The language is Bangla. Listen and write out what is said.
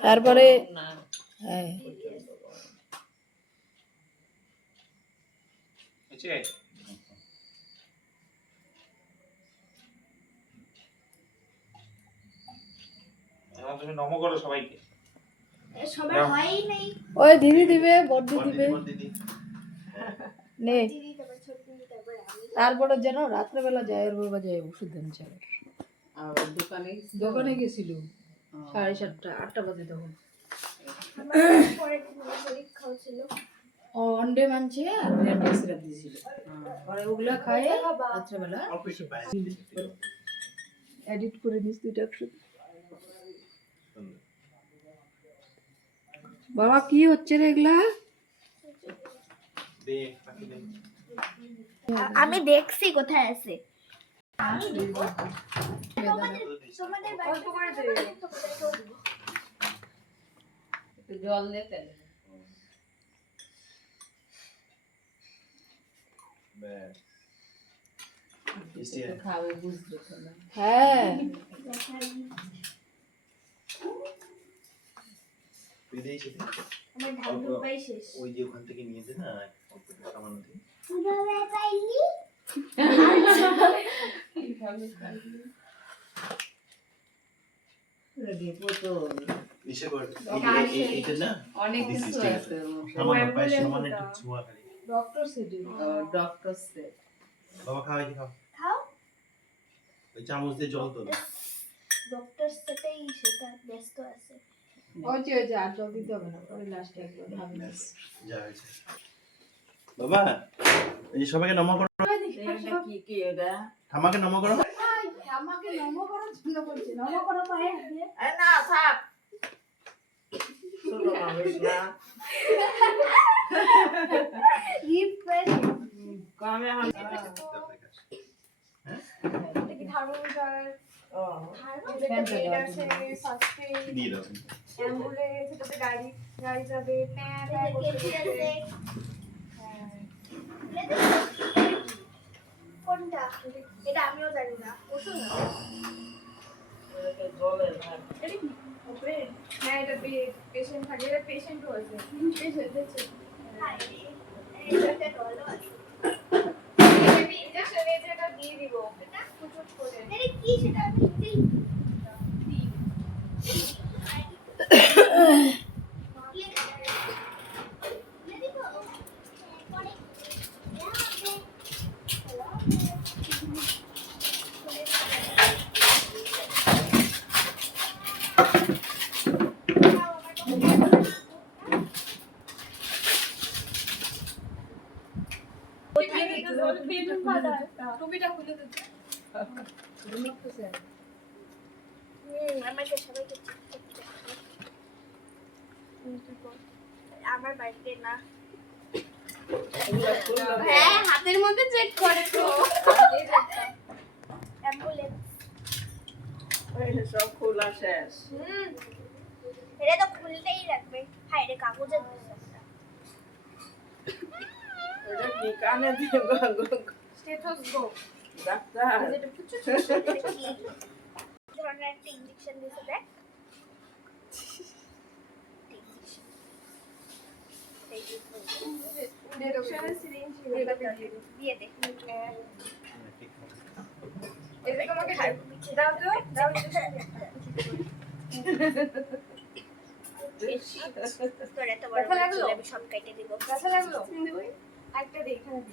তারপরে হ্যাঁ তুমি নমো করো সবাইকে। সবার হয়ই নাই। ওই দিদি দিবে, বড়দি দিবে। নে তারপরে যেন রাত্রেবেলা যায় বাবা যায় ওষুধ দেন চলে। আর দোকানে গেছিল 7:30 8টা বাজে তখন। পরীক্ষাও ছিল। অন্ডে মানছে আর ল্যান্ডেক্স সিরাপ দিয়েছিল। পরে ওগুলা খায় রাত্রেবেলা এডিট করে দিস দুইটা একসাথে। বাবা কি হচ্ছে রে এগুলা? আমি দেখছি কোথায় আছে। জল দিতে খাবে বুঝতে না। হ্যাঁ আমার ঢালু পাই শেষ। ওই যে ওখান থেকে নিয়ে দে না সামান্য দিন। অনেক কিছু আছে ডক্টর সেটি ডক্টর সেট। বাবা খাও এই খাও। খাও। ওই চামচ দিয়ে জল তো দাও। ডক্টর সেটাই সেটা ব্যস্ত আছে। ওই যে আর জল দিতে হবে না, পরে লাস্টে একবার ভাবি যা হয়েছে বাবা এই সবাইকে নমো করো। এটা কি এটা? ঠামাকে নমো করো। আমাকে নমো করার জন্য বলছে, নমো করো পায়ে দিয়ে। আরে না থাক ছোট মানুষ না রিফ্রেশ কামে হাত এটা কি থার্মোমিটার ও এটা বেড আছে ফার্স্ট এড দিয়ে দাও। অ্যাম্বুলেন্স এটাতে গাড়ি যাবে প্যাঁ প্যাঁ করতে আছে। কোনটা এটা আমিও জানি না। ওষুধ না জলের ভাত এটা কি বেড? হ্যাঁ এটা বেড, পেশেন্ট থাকে, এটা পেশেন্টও আছে। পেশেন্ট আছে হ্যাঁ এটা ডলও আছে। এটা ইনজেকশন এই যেটা দিয়ে দিব এটা ফুটফুট করে। এটা কি সেটা আমি দিই টুপিটা খুলে দিচ্ছে। আমাকে সবাইকে আমার বাড়িতে না। হ্যাঁ হাতের মধ্যে চেক করে তো অ্যাম্বুলেন্স সব খোলা শেষ। এটা তো খুলতেই রাখবে। হ্যাঁ এটা কাগজের ওটা কি কানে দিয়ে স্টেথোস্কোপ ডাক্তার যেটা পুচু ধরনের একটা ইনজেকশন দিতে দেখ। ইনজেকশনের সিরিঞ্জ দিয়ে দে। এটা তোমাকে দাও তো দাও তোর এত বড় আমি সব কেটে দিব। ব্যথা লাগলো? একটা দে এখানে দে।